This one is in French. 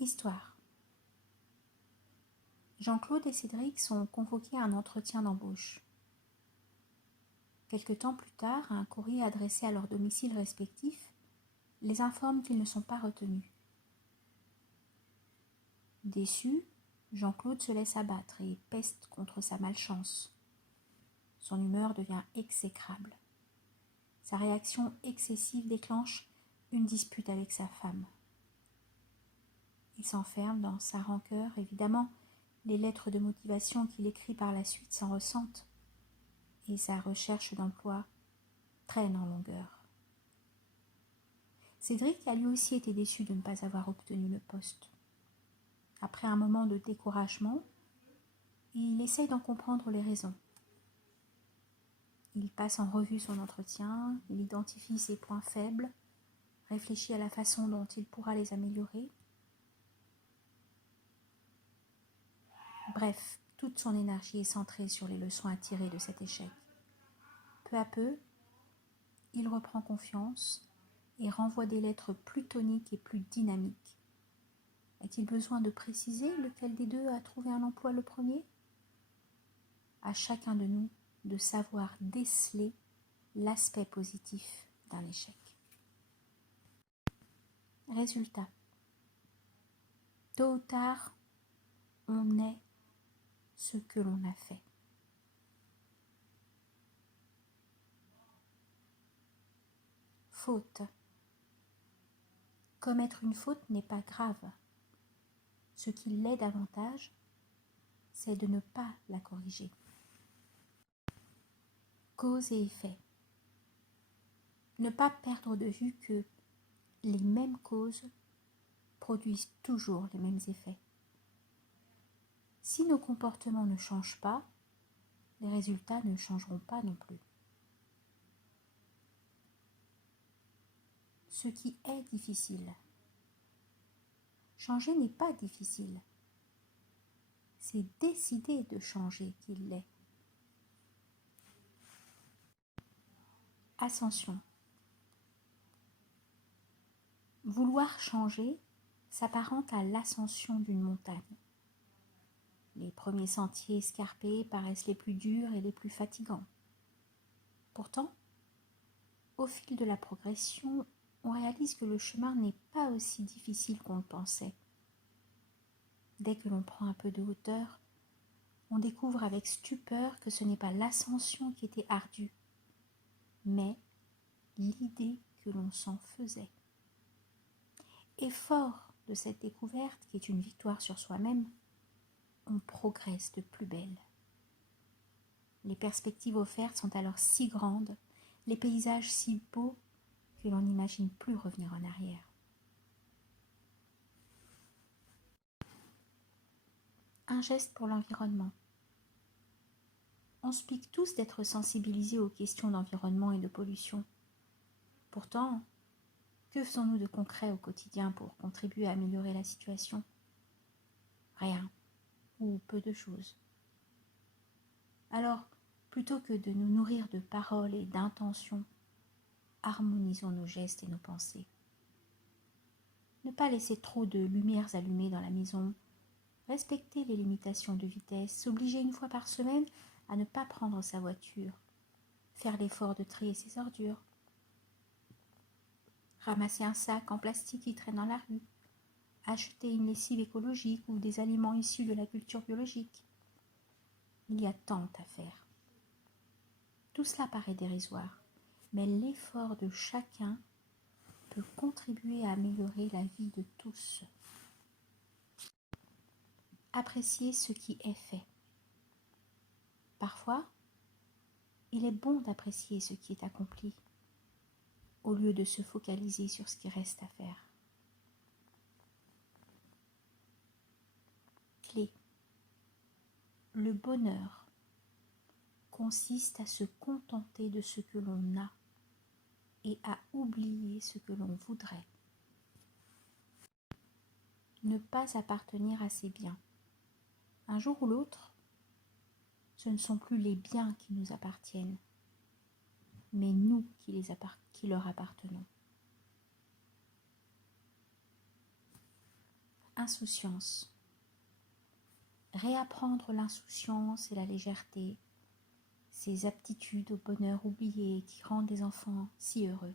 Histoire. Jean-Claude et Cédric sont convoqués à un entretien d'embauche. Quelque temps plus tard, un courrier adressé à leur domicile respectif les informe qu'ils ne sont pas retenus. Déçu, Jean-Claude se laisse abattre et peste contre sa malchance. Son humeur devient exécrable. Sa réaction excessive déclenche une dispute avec sa femme. Il s'enferme dans sa rancœur. Évidemment, les lettres de motivation qu'il écrit par la suite s'en ressentent et sa recherche d'emploi traîne en longueur. Cédric a lui aussi été déçu de ne pas avoir obtenu le poste. Après un moment de découragement, il essaye d'en comprendre les raisons. Il passe en revue son entretien, il identifie ses points faibles, réfléchit à la façon dont il pourra les améliorer. Bref, toute son énergie est centrée sur les leçons à tirer de cet échec. Peu à peu, il reprend confiance et renvoie des lettres plus toniques et plus dynamiques. A-t-il besoin de préciser lequel des deux a trouvé un emploi le premier ? À chacun de nous de savoir déceler l'aspect positif d'un échec. Résultat. Tôt ou tard, on est ce que l'on a fait. Faute. Commettre une faute n'est pas grave. Ce qui l'est davantage, c'est de ne pas la corriger. Cause et effet. Ne pas perdre de vue que les mêmes causes produisent toujours les mêmes effets. Si nos comportements ne changent pas, les résultats ne changeront pas non plus. Ce qui est difficile. Changer n'est pas difficile. C'est décider de changer qu'il l'est. Ascension. Vouloir changer s'apparente à l'ascension d'une montagne. Les premiers sentiers escarpés paraissent les plus durs et les plus fatigants. Pourtant, au fil de la progression, on réalise que le chemin n'est pas aussi difficile qu'on le pensait. Dès que l'on prend un peu de hauteur, on découvre avec stupeur que ce n'est pas l'ascension qui était ardue, mais l'idée que l'on s'en faisait. Et fort de cette découverte, qui est une victoire sur soi-même, on progresse de plus belle. Les perspectives offertes sont alors si grandes, les paysages si beaux, que l'on n'imagine plus revenir en arrière. Un geste pour l'environnement. On se pique tous d'être sensibilisés aux questions d'environnement et de pollution. Pourtant, que faisons-nous de concret au quotidien pour contribuer à améliorer la situation ? Rien, ou peu de choses. Alors, plutôt que de nous nourrir de paroles et d'intentions, harmonisons nos gestes et nos pensées. Ne pas laisser trop de lumières allumées dans la maison, respecter les limitations de vitesse, s'obliger une fois par semaine à ne pas prendre sa voiture, faire l'effort de trier ses ordures, ramasser un sac en plastique qui traîne dans la rue, acheter une lessive écologique ou des aliments issus de la culture biologique. Il y a tant à faire. Tout cela paraît dérisoire, mais l'effort de chacun peut contribuer à améliorer la vie de tous. Apprécier ce qui est fait. Parfois, il est bon d'apprécier ce qui est accompli, au lieu de se focaliser sur ce qui reste à faire. Clé. Le bonheur consiste à se contenter de ce que l'on a et à oublier ce que l'on voudrait. Ne pas appartenir à ses biens. Un jour ou l'autre, ce ne sont plus les biens qui nous appartiennent, mais nous qui leur appartenons. insouciance. Réapprendre l'insouciance et la légèreté, ces aptitudes au bonheur oublié qui rendent les enfants si heureux.